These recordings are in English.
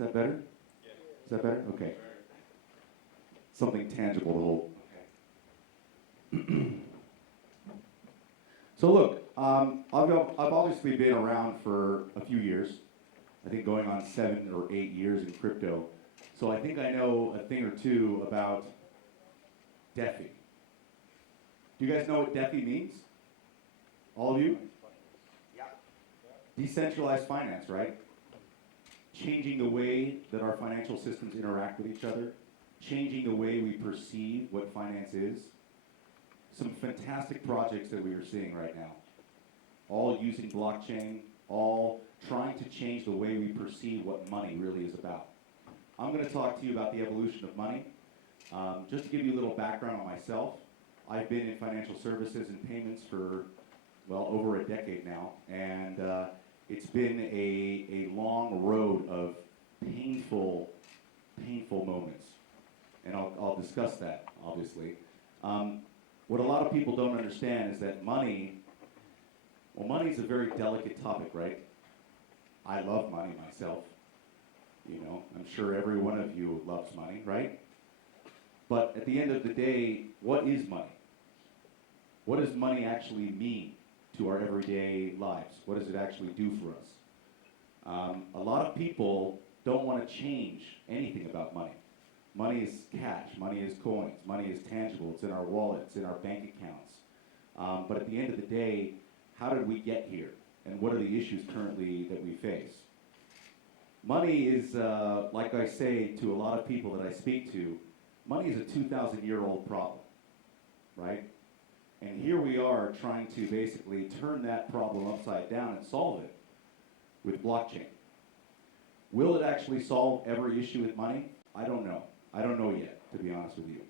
that better? Is that better? Okay. Something tangible to hold. So look, I've obviously been around for a few years. I think going on 7 or 8 years in crypto. So I think I know a thing or two about DeFi. Do you guys know what DeFi means? All of you? Yeah. Decentralized finance, right? Changing the way that our financial systems interact with each other, changing the way we perceive what finance is. Some fantastic projects that we are seeing right now, all using blockchain, all trying to change the way we perceive what money really is about. I'm going to talk to you about the evolution of money. Just to give you a little background on myself, I've been in financial services and payments for, well, over a decade now, and it's been a long road of painful moments, and I'll discuss that, obviously. What a lot of people don't understand is that money is a very delicate topic, right? I love money myself. You know, I'm sure every one of you loves money, right? But at the end of the day, what is money? What does money actually mean to our everyday lives? What does it actually do for us? A lot of people don't want to change anything about money. Money is cash, money is coins, money is tangible, it's in our wallets, in our bank accounts. But at the end of the day, how did we get here? And what are the issues currently that we face? Money is, like I say to a lot of people that I speak to, money is a 2,000-year-old problem, right? And here we are trying to basically turn that problem upside down and solve it with blockchain. Will it actually solve every issue with money? I don't know. I don't know yet, to be honest with you.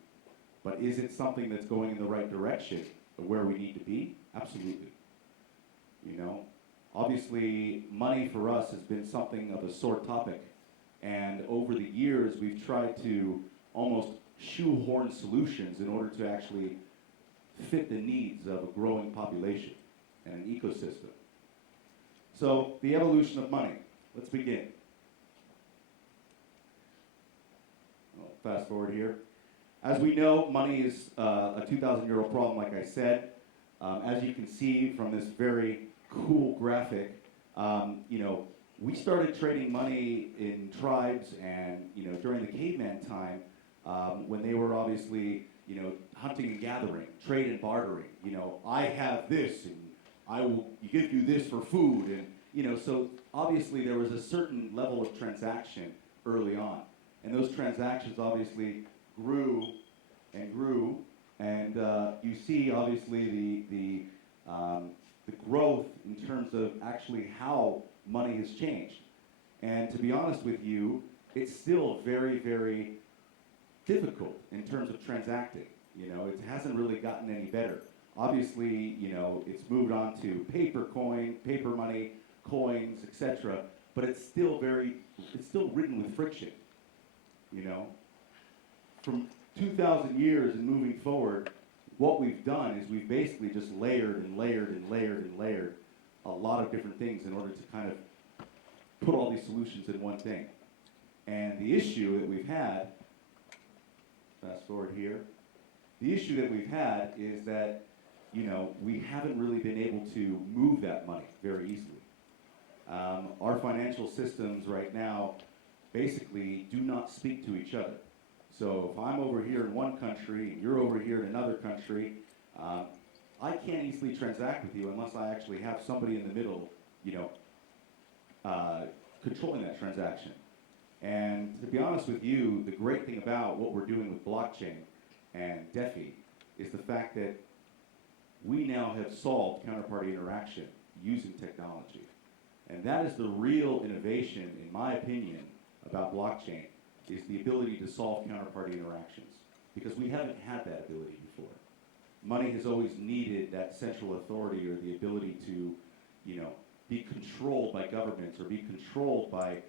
But is it something that's going in the right direction of where we need to be? Absolutely. You know, obviously, money for us has been something of a sore topic. And over the years, we've tried to almost shoehorn solutions in order to actually fit the needs of a growing population and an ecosystem. So, the evolution of money. Let's begin. Fast forward here. As we know, money is a 2,000-year-old problem, like I said. As you can see from this very cool graphic, you know, we started trading money in tribes and, you know, during the caveman time, when they were obviously, you know, hunting and gathering, trade and bartering. You know, I have this, and I will give you this for food, and, you know, so obviously there was a certain level of transaction early on. And those transactions obviously grew and grew, and you see obviously the growth in terms of actually how money has changed. And to be honest with you, it's still very, very difficult in terms of transacting. You know, it hasn't really gotten any better. Obviously, you know, it's moved on to paper money, coins, etc. But it's still ridden with friction. You know, from 2,000 years and moving forward, what we've done is we've basically just layered and layered and layered and layered a lot of different things in order to kind of put all these solutions in one thing. And the issue that we've had, fast forward here, the issue that we've had is that, you know, we haven't really been able to move that money very easily. Our financial systems right now basically do not speak to each other. So if I'm over here in one country and you're over here in another country, I can't easily transact with you unless I actually have somebody in the middle, you know, controlling that transaction. And to be honest with you, the great thing about what we're doing with blockchain and DeFi is the fact that we now have solved counterparty interaction using technology. And that is the real innovation, in my opinion, about blockchain, is the ability to solve counterparty interactions, because we haven't had that ability before. Money has always needed that central authority or the ability to, you know, be controlled by governments or be controlled by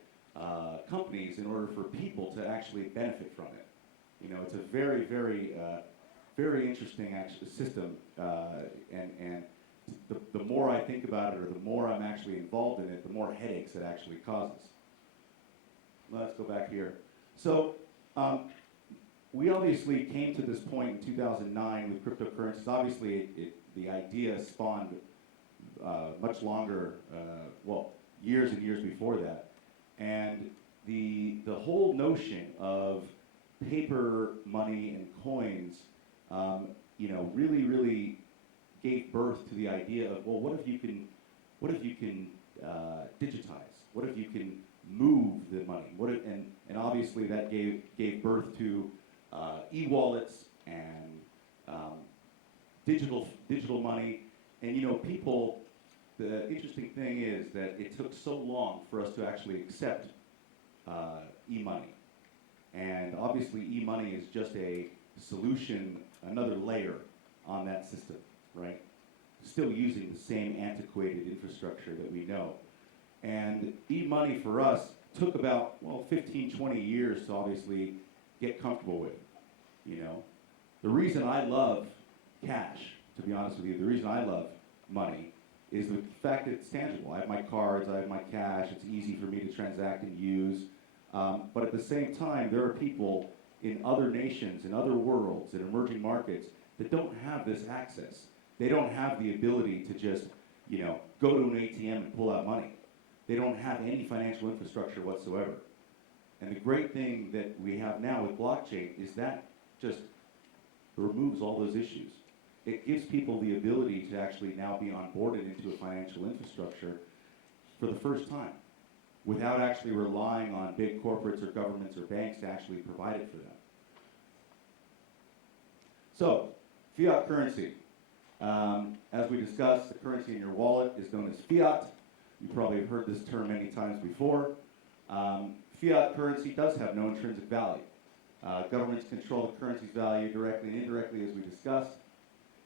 companies in order for people to actually benefit from it. You know, it's a very, very, very interesting system, and the more I think about it, or the more I'm actually involved in it, the more headaches it actually causes. let's go back here. So we obviously came to this point in 2009 with cryptocurrencies. Obviously, the idea spawned much longer, well, years and years before that. And the whole notion of paper money and coins, you know, really gave birth to the idea of, well, what if you can digitize? What if you can move the money? And obviously that gave birth to e-wallets and digital money. And you know, people, the interesting thing is that it took so long for us to actually accept e-money. And obviously e-money is just a solution, another layer on that system, right? Still using the same antiquated infrastructure that we know. And e-money for us took about, well, 15, 20 years to obviously get comfortable with, you know. The reason I love cash, to be honest with you, the reason I love money is the fact that it's tangible. I have my cards, I have my cash, it's easy for me to transact and use. But at the same time, there are people in other nations, in other worlds, in emerging markets that don't have this access. They don't have the ability to just, you know, go to an ATM and pull out money. They don't have any financial infrastructure whatsoever. And the great thing that we have now with blockchain is that just removes all those issues. It gives people the ability to actually now be onboarded into a financial infrastructure for the first time, without actually relying on big corporates or governments or banks to actually provide it for them. So, fiat currency. As we discussed, the currency in your wallet is known as fiat. You probably have heard this term many times before. Fiat currency does have no intrinsic value. Governments control the currency's value directly and indirectly, as we discussed.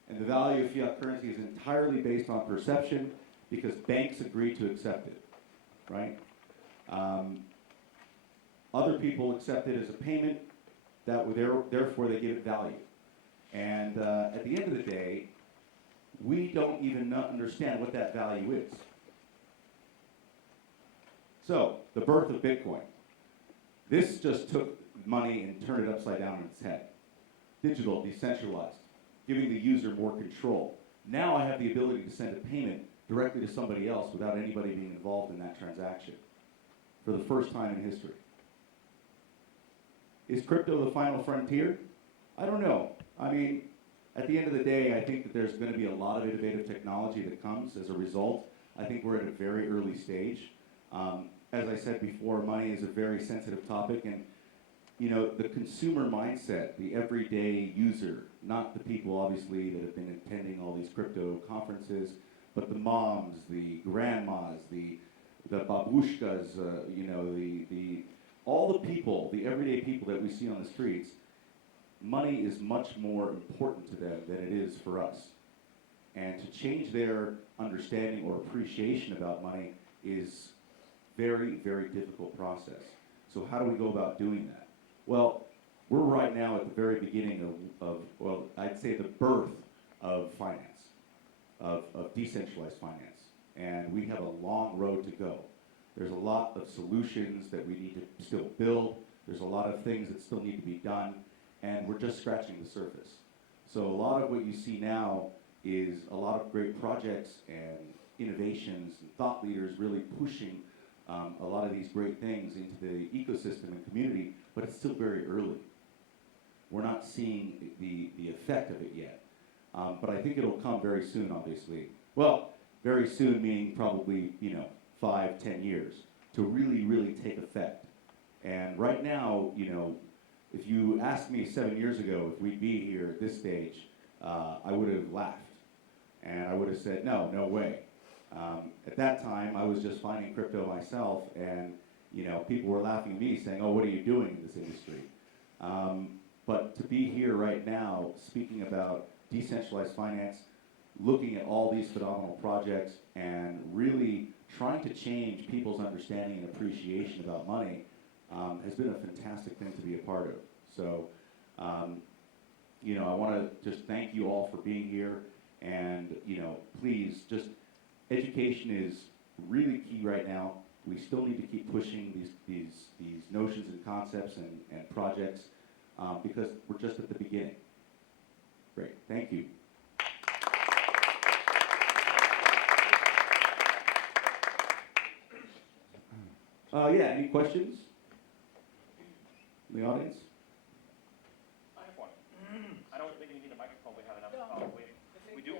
And the value of fiat currency is entirely based on perception because banks agree to accept it, right? Other people accept it as a payment, therefore they give it value. And at the end of the day, we don't even understand what that value is. So, the birth of Bitcoin. This just took money and turned it upside down on its head. Digital, decentralized, giving the user more control. Now I have the ability to send a payment directly to somebody else without anybody being involved in that transaction for the first time in history. Is crypto the final frontier? I don't know. I mean, at the end of the day, I think that there's going to be a lot of innovative technology that comes as a result. I think we're at a very early stage. As I said before, money is a very sensitive topic, and you know, the consumer mindset, the everyday user, not the people obviously that have been attending all these crypto conferences, but the moms, the grandmas, the babushkas, you know, all the people, the everyday people that we see on the streets. Money is much more important to them than it is for us. And to change their understanding or appreciation about money is very, very difficult process. So how do we go about doing that? Well, we're right now at the very beginning of well, I'd say the birth of finance, of decentralized finance. And we have a long road to go. There's a lot of solutions that we need to still build. There's a lot of things that still need to be done. And we're just scratching the surface. So a lot of what you see now is a lot of great projects and innovations and thought leaders really pushing a lot of these great things into the ecosystem and community, but it's still very early. We're not seeing the effect of it yet. But I think it'll come very soon, obviously. Well, very soon meaning probably, you know, 5, 10 years to really, really take effect. And right now, you know, if you asked me 7 years ago if we'd be here at this stage, I would have laughed. And I would have said, no way. At that time, I was just finding crypto myself, and you know, people were laughing at me, saying, "Oh, what are you doing in this industry?" But to be here right now, speaking about decentralized finance, looking at all these phenomenal projects, and really trying to change people's understanding and appreciation about money, has been a fantastic thing to be a part of. So, you know, I want to just thank you all for being here, and you know, please just. Education is really key right now. we still need to keep pushing these notions and concepts and projects because we're just at the beginning. Great, thank you. Yeah, any questions in the audience? I have one. I don't think we need a microphone. We have enough. No. We do.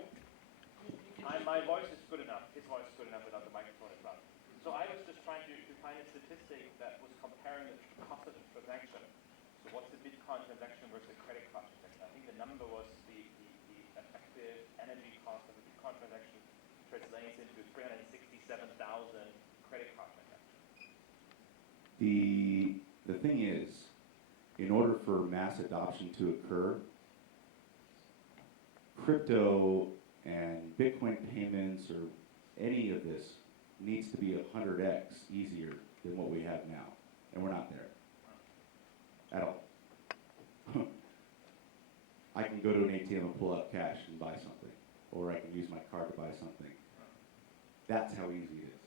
My voice is good enough. His voice is good enough without the microphone as well. So I was just trying to find a statistic that was comparing the cost of the transaction. So what's the Bitcoin transaction versus the credit card transaction? I think the number was the effective energy cost of a Bitcoin transaction translates into 367,000 credit card transactions. The thing is, in order for mass adoption to occur, crypto and Bitcoin payments or any of this needs to be 100x easier than what we have now. And we're not there at all. I can go to an ATM and pull out cash and buy something, or I can use my card to buy something. That's how easy it is.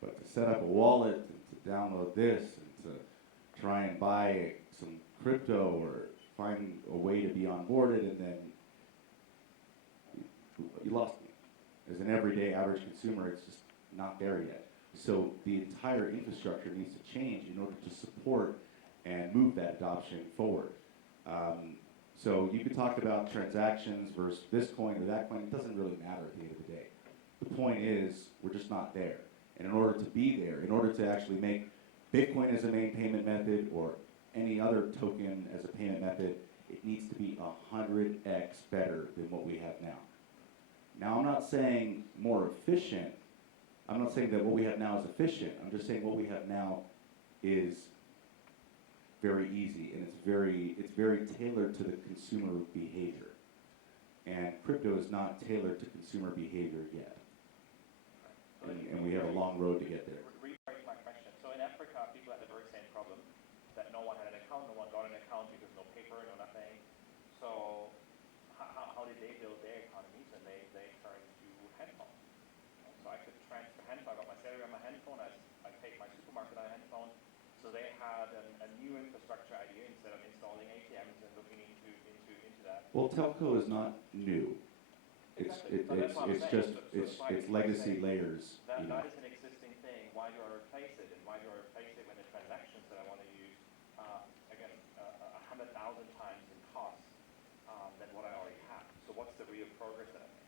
But to set up a wallet, and to download this, and to try and buy some crypto or find a way to be onboarded, and then you lost me. As an everyday average consumer, it's just not there yet. So the entire infrastructure needs to change in order to support and move that adoption forward. So you could talk about transactions versus this coin or that coin. It doesn't really matter at the end of the day. The point is, we're just not there. And in order to be there, in order to actually make Bitcoin as a main payment method or any other token as a payment method, it needs to be 100x better than what we have now. Now, I'm not saying more efficient. I'm not saying that what we have now is efficient. I'm just saying what we have now is very easy, and it's very tailored to the consumer behavior. And crypto is not tailored to consumer behavior yet. And we have a long road to get there. Rephrase my question. So in Africa, people had the very same problem, that no one had an account, no one got an account because no paper, no nothing. So how did they build their economies? And they turned to handphone. So I could transfer handphone. I got my salary on my handphone. I paid my supermarket on a handphone. So they had a new infrastructure idea instead of installing ATMs and looking into that. Well, telco is not new. It's legacy layers. That is an existing thing. Why do I replace it? And why do I replace it when the transactions that I want to use, again, 100,000 times in cost than what I already have? So what's the real progress that I make?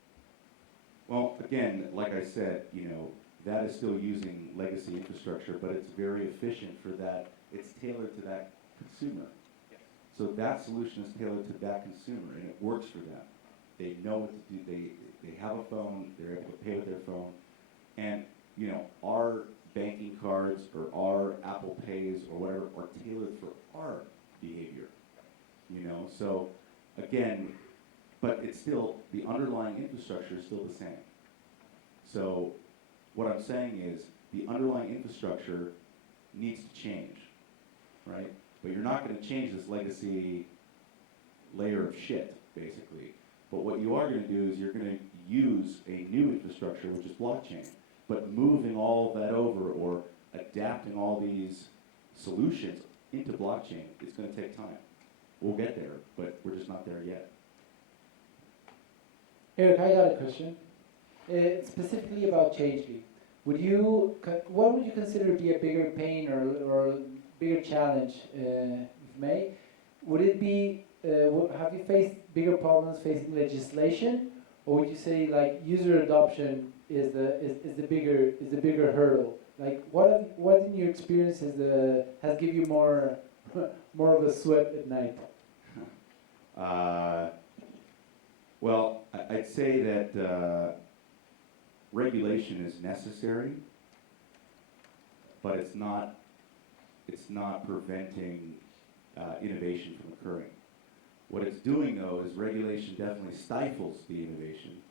Well, again, like I said, that is still using legacy infrastructure, but it's very efficient for that. It's tailored to that consumer. Yes. So that solution is tailored to that consumer, and it works for them. They know what to do. They have a phone. They're able to pay with their phone. And, our banking cards or our Apple Pays or whatever are tailored for our behavior. So, again, but it's still, the underlying infrastructure is still the same. So what I'm saying is the underlying infrastructure needs to change, right? But you're not going to change this legacy layer of shit, basically. But what you are going to do is you're going to use a new infrastructure, which is blockchain. But moving all of that over or adapting all these solutions into blockchain is going to take time. We'll get there, but we're just not there yet. Eric, I got a question. Specifically about Changelly. What would you consider to be a bigger pain or bigger challenge, if you may? Would it be, have you faced bigger problems facing legislation, or would you say like user adoption is the bigger hurdle? Like what in your experience has given you more of a sweat at night? Well, I'd say that regulation is necessary, but it's not preventing innovation from occurring. What it's doing, though, is regulation definitely stifles the innovation,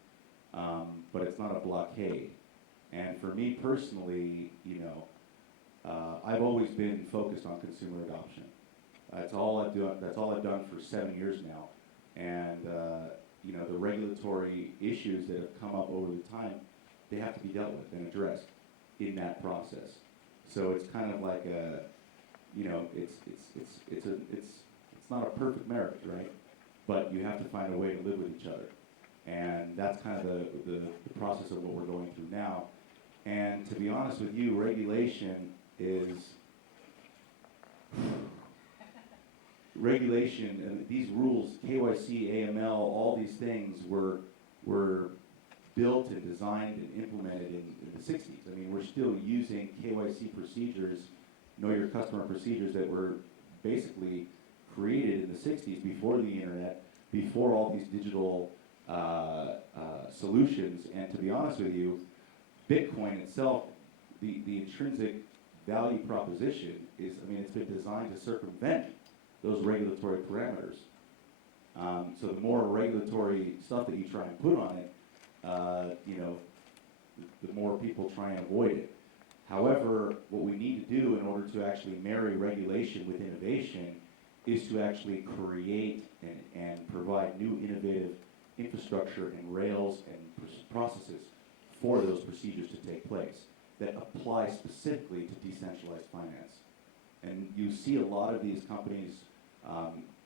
but it's not a blockade. And for me personally, I've always been focused on consumer adoption. That's all I've done for 7 years now, and the regulatory issues that have come up over the time, they have to be dealt with and addressed. in that process. So it's kind of like a, you know, it's not a perfect marriage, right? But you have to find a way to live with each other. And that's kind of the process of what we're going through now. And to be honest with you, regulation is, regulation, and these rules, KYC, AML, all these things were built and designed and implemented in the 60s. I mean, we're still using KYC procedures, know your customer procedures that were basically created in the 60s before the internet, before all these digital solutions. And to be honest with you, Bitcoin itself, the intrinsic value proposition is, I mean, it's been designed to circumvent those regulatory parameters. So the more regulatory stuff that you try and put on it, you know, the more people try and avoid it. However, what we need to do in order to actually marry regulation with innovation is to actually create and provide new innovative infrastructure and rails and processes for those procedures to take place that apply specifically to decentralized finance. And you see a lot of these companies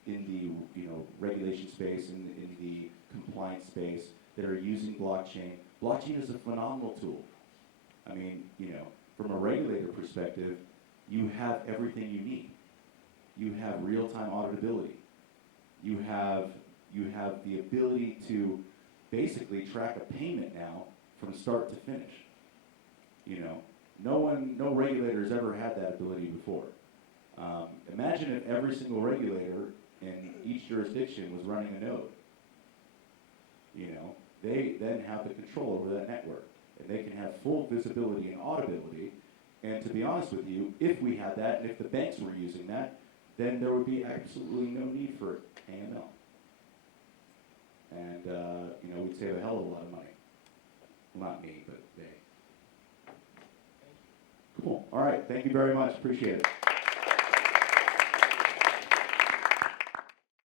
in the, you know, regulation space, in the compliance space, that are using blockchain. Blockchain is a phenomenal tool. I mean, you know, from a regulator perspective, you have everything you need. You have real-time auditability. You have the ability to basically track a payment now from start to finish. You know, no regulator has ever had that ability before. Imagine if every single regulator in each jurisdiction was running a node. You know, they then have the control over that network, and they can have full visibility and auditability. And to be honest with you, if we had that, and if the banks were using that, then there would be absolutely no need for AML. And, you know, we'd save a hell of a lot of money. Well, not me, but they. Cool. All right. Thank you very much. Appreciate it.